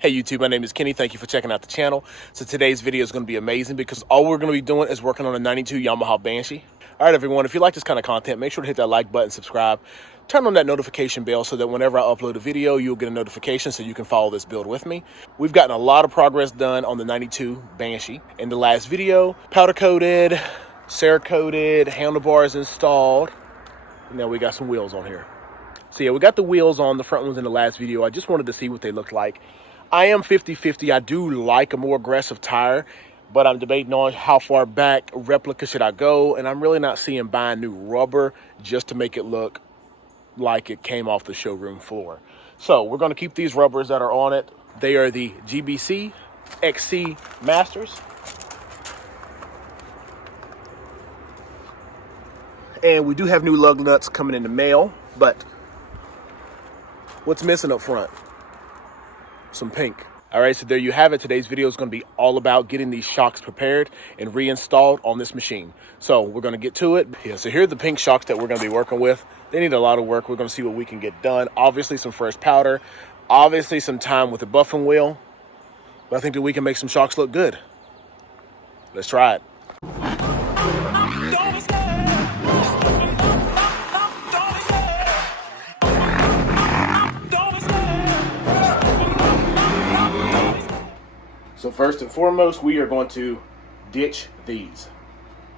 Hey YouTube, my name is Kenny. Thank you for checking out the channel. So today's video is going to be amazing because all we're going to be doing is working on a 92 Yamaha Banshee. All right, everyone, if you like this kind of content, make sure to hit that like button, subscribe, turn on that notification bell so that whenever I upload a video, you'll get a notification so you can follow this build with me. We've gotten a lot of progress done on the 92 Banshee. In the last video, powder coated, Cerakoted, handlebars installed. Now we got some wheels on here. So yeah, we got the wheels on, the front ones in the last video. I just wanted to see what they look like. I am 50-50. I do like a more aggressive tire, but I'm debating on how far back replica should I go, and I'm really not seeing buying new rubber just to make it look like it came off the showroom floor. So we're going to keep these rubbers that are on it. They are the GBC XC Masters. And we do have new lug nuts coming in the mail, but what's missing up front? Some pink. All right, so there you have it. Today's video is going to be all about getting these shocks prepared and reinstalled on this machine. So we're going to get to it. Yeah, so here are the pink shocks that we're going to be working with. They need a lot of work. We're going to see what we can get done. Obviously some fresh powder, obviously some time with the buffing wheel, but I think that we can make some shocks look good. Let's try it. So first and foremost, we are going to ditch these.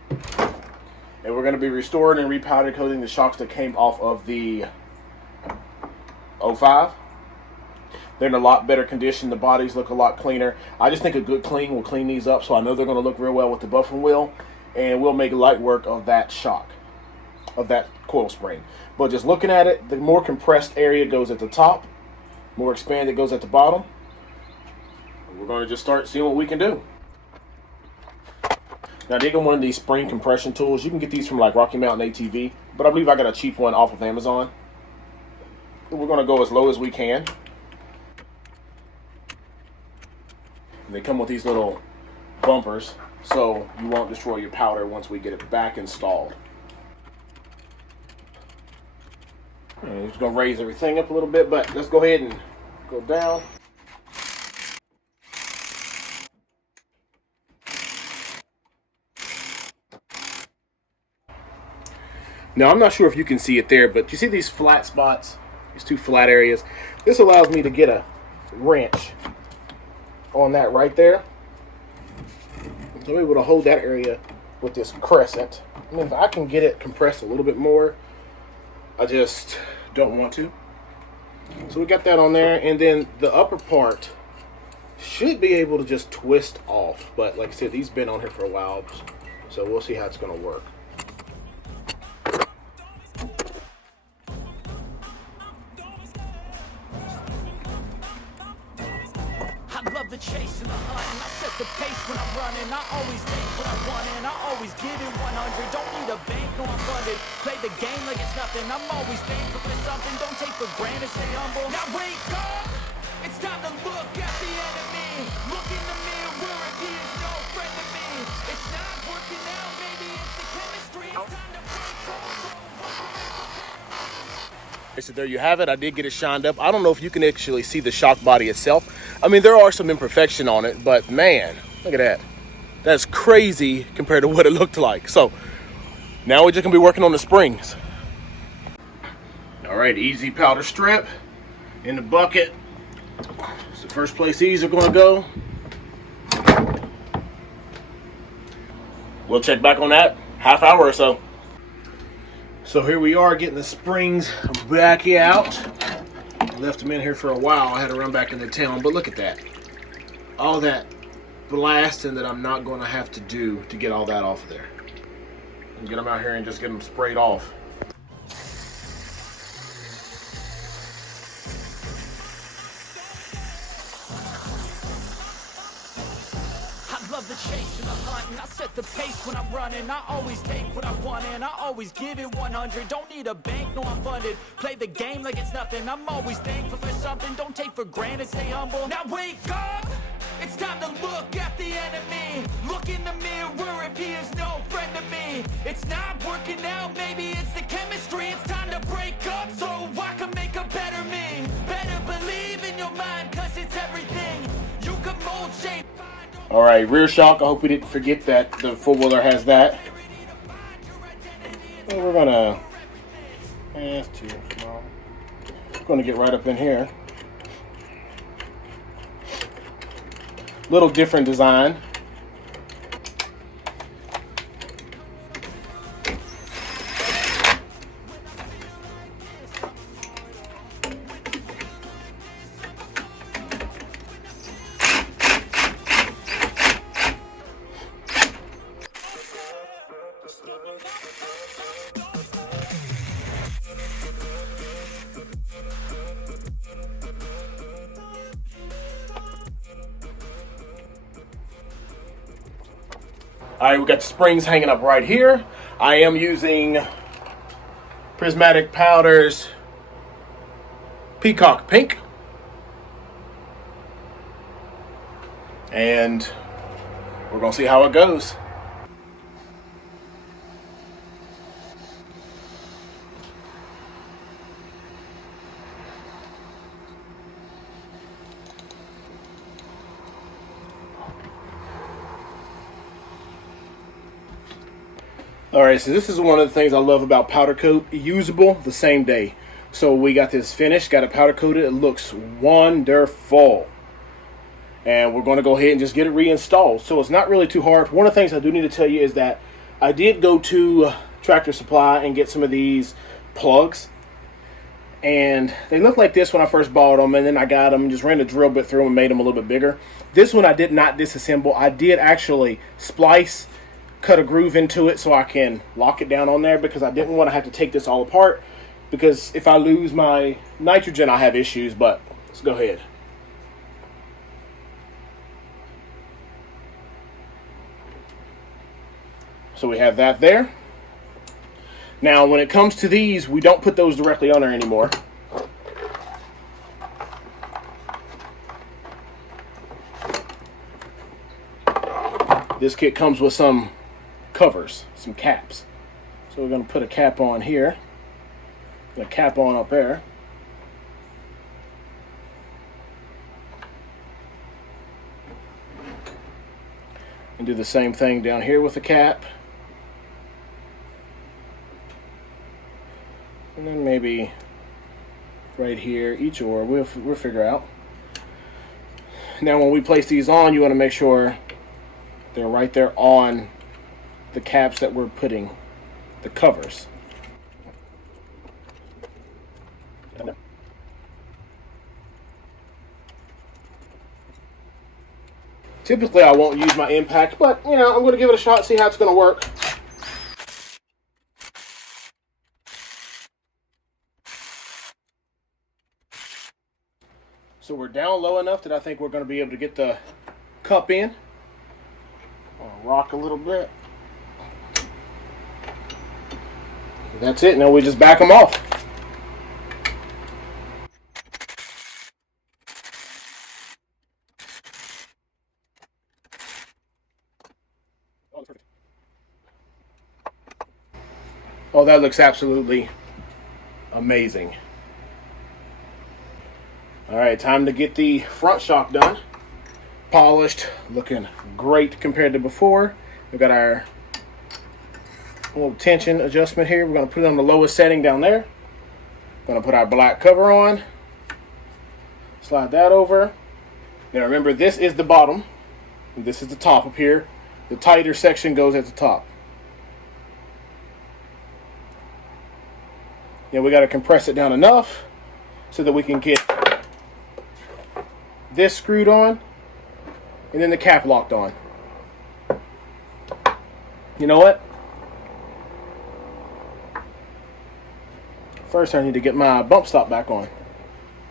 And we're going to be restoring and repowder coating the shocks that came off of the 05. They're in a lot better condition. The bodies look a lot cleaner. I just think a good clean will clean these up, so I know they're going to look real well with the buffing wheel. And we'll make light work of that shock, of that coil spring. But just looking at it, the more compressed area goes at the top, more expanded goes at the bottom. We're going to just start seeing what we can do. Now, they got one of these spring compression tools. You can get these from like Rocky Mountain ATV, but I believe I got a cheap one off of Amazon. We're going to go as low as we can. And they come with these little bumpers, so you won't destroy your powder once we get it back installed. And just going to raise everything up a little bit, but let's go ahead and go down. Now, I'm not sure if you can see it there, but you see these flat spots, these two flat areas? This allows me to get a wrench on that right there. So I'm able to hold that area with this crescent. And if I can get it compressed a little bit more, I just don't want to. So we got that on there, and then the upper part should be able to just twist off. But like I said, these have been on here for a while, so we'll see how it's going to work. The chase and the hunt, and I set the pace when I'm running. I always take what I want and I always give it 100. Don't need a bank, no I'm funded. Play the game like it's nothing. I'm always thankful for something. Don't take for granted, stay humble. Now wake up, it's time to look at the enemy. Look in the mirror if he is no friend to me. It's not working out, maybe it's the chemistry. It's time to break up. So there you have it. I did get it shined up. I don't know if you can actually see the shock body itself. I mean, there are some imperfection on it, but man, look at that. That's crazy compared to what it looked like. So now we're just gonna be working on the springs. All right, easy powder strip in the bucket. It's the first place these are gonna go. We'll check back on that half hour or so. So here we are getting the springs back out. Left them in here for a while. I had to run back into town, but look at that. All that blasting that I'm not going to have to do to get all that off of there. And get them out here and just get them sprayed off. The chase and the hunt, and I set the pace when I'm running. I always take what I want and I always give it 100. Don't need a bank, no I'm funded. Play the game like it's nothing. I'm always thankful for something. Don't take for granted, stay humble. Now wake up, it's time to look at the enemy. Look in the mirror if he is no friend to me. It's not working out, maybe it's the chemistry. It's time to break up so I can make a better me. Better believe in your mind, cause it's everything. All right, rear shock. I hope we didn't forget that the four-wheeler has that. And we're gonna, that's too small. We're gonna get right up in here. Little different design. All right, we got the springs hanging up right here. I am using Prismatic Powders Peacock Pink. And we're gonna see how it goes. All right, so this is one of the things I love about powder coat. Usable the same day. So we got this finished, got it powder coated. It looks wonderful. And we're going to go ahead and just get it reinstalled. So it's not really too hard. One of the things I do need to tell you is that I did go to Tractor Supply and get some of these plugs. And they look like this when I first bought them, and then I got them, just ran a drill bit through them and made them a little bit bigger. This one I did not disassemble. I did actually splice, cut a groove into it so I can lock it down on there, because I didn't want to have to take this all apart, because if I lose my nitrogen I have issues. But let's go ahead. So we have that there. Now when it comes to these, we don't put those directly on there anymore. This kit comes with some covers, some caps. So we're going to put a cap on here, and a cap on up there. And do the same thing down here with the cap. And then maybe right here, each or we'll figure out. Now when we place these on, you want to make sure they're right there on the caps that we're putting the covers. Typically I won't use my impact, but you know, I'm going to give it a shot, see how it's going to work. So we're down low enough that I think we're going to be able to get the cup in. I'll rock a little bit. That's it. Now we just back them off. Oh, that looks absolutely amazing. All right, time to get the front shock done. Polished, looking great compared to before. We've got our little tension adjustment here. We're going to put it on the lowest setting down there. Going to put our black cover on. Slide that over. Now remember, this is the bottom. And this is the top up here. The tighter section goes at the top. Now we got to compress it down enough so that we can get this screwed on and then the cap locked on. You know what? First I need to get my bump stop back on.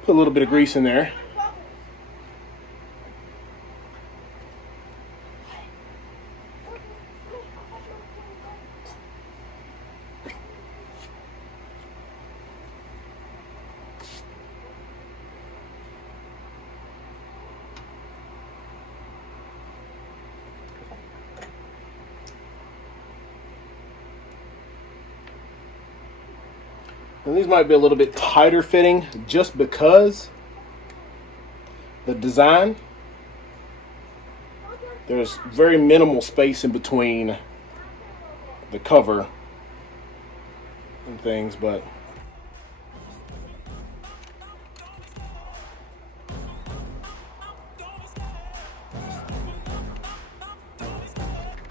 Put a little bit of grease in there. And these might be a little bit tighter fitting just because the design. There's very minimal space in between the cover and things, but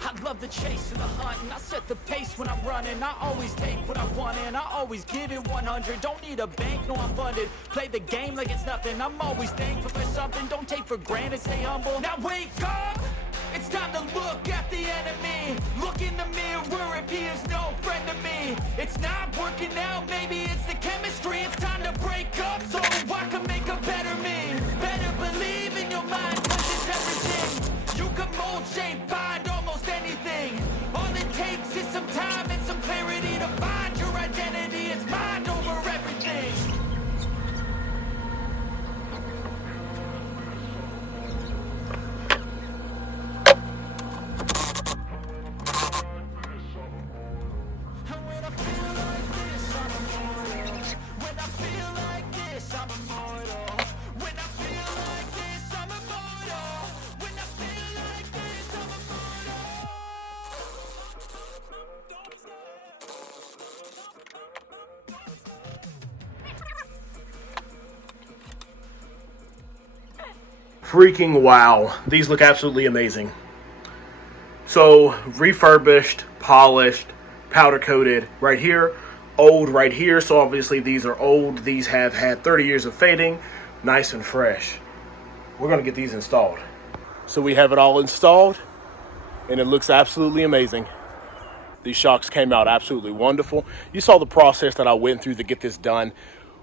I love the chase and the hunt, and I set the pace when I'm running. I always take what I want and I always give it 100. Don't need a bank, no I'm funded. Play the game like it's nothing. I'm always thankful for something. Don't take for granted, stay humble. Now wake up! It's time to look at the enemy. Look in the mirror if he is no friend to me. It's not working out, maybe it's the chemistry. It's time to break up so I can make a better me. Better believe in your mind, 'cause it's everything. You can mold, shape, find almost anything. All it takes is some time and some clarity to find your identity. It's mind over everything. And when I feel like this, I'm immortal. When I feel like this, I'm immortal. When I feel like this, I'm immortal. When I feel like this, I'm immortal. freaking wow. These look absolutely amazing. So refurbished, polished, powder coated right here, old right here. So obviously these are old. These have had 30 years of fading, nice and fresh. We're gonna get these installed. So we have it all installed and it looks absolutely amazing. These shocks came out absolutely wonderful. You saw the process that I went through to get this done.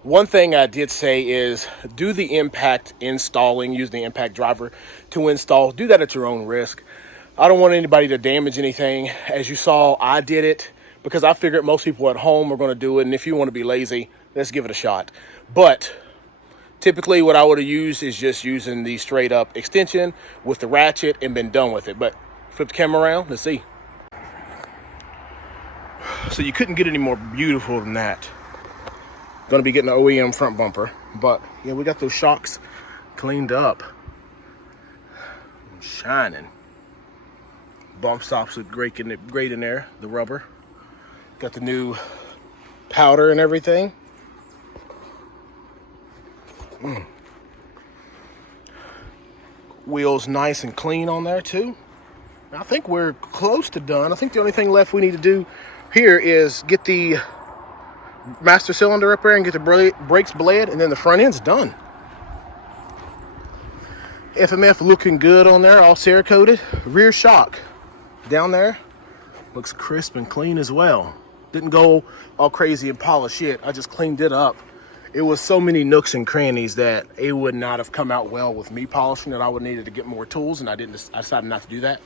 One thing I did say is do the impact installing, use the impact driver to install. Do that at your own risk. I don't want anybody to damage anything. As you saw, I did it because I figured most people at home are going to do it. And if you want to be lazy, let's give it a shot. But typically what I would have used is just using the straight up extension with the ratchet and been done with it. But flip the camera around, let's see. So you couldn't get any more beautiful than that. Gonna be getting the OEM front bumper, but yeah, we got those shocks cleaned up and shining. Bump stops look great in there, the rubber. Got the new powder and everything. Wheels nice and clean on there too. I think we're close to done. I think the only thing left we need to do here is get the master cylinder up there and get the brakes bled, and then the front end's done. FMF looking good on there, all Cerakoted. Rear shock down there looks crisp and clean as well. Didn't go all crazy and polish it. I just cleaned it up. It was so many nooks and crannies that it would not have come out well with me polishing it. I would have needed to get more tools, and I decided not to do that.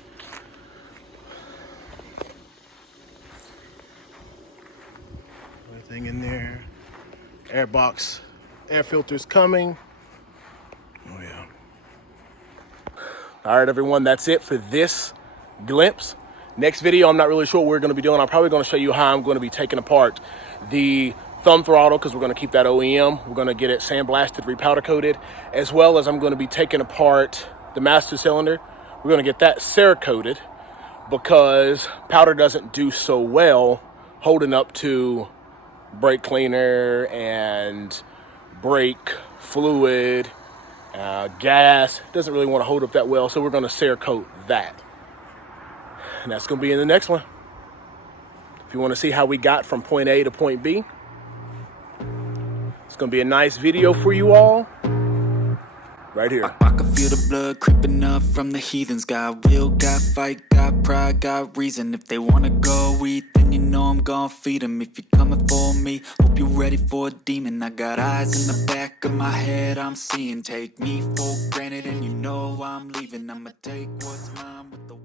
Everything in there. Air box, air filters coming. Oh yeah. All right, everyone, that's it for this glimpse. Next video, I'm not really sure what we're going to be doing. I'm probably going to show you how I'm going to be taking apart the thumb throttle, because we're going to keep that OEM. We're going to get it sandblasted, repowder coated, as well as I'm going to be taking apart the master cylinder. We're going to get that Cerakoted because powder doesn't do so well holding up to brake cleaner and brake fluid, gas. Doesn't really want to hold up that well, so we're going to Cerakote that. And that's going to be in the next one. If you want to see how we got from point A to point B, it's going to be a nice video for you all right here. I can feel the blood creeping up from the heathens. Got will, got fight, got pride, got reason. If they wanna go eat, then you know I'm gonna feed them. If you're coming for me, hope you're ready for a demon. I got eyes in the back of my head, I'm seeing. Take me for granted and you know I'm leaving. I'ma take what's mine with the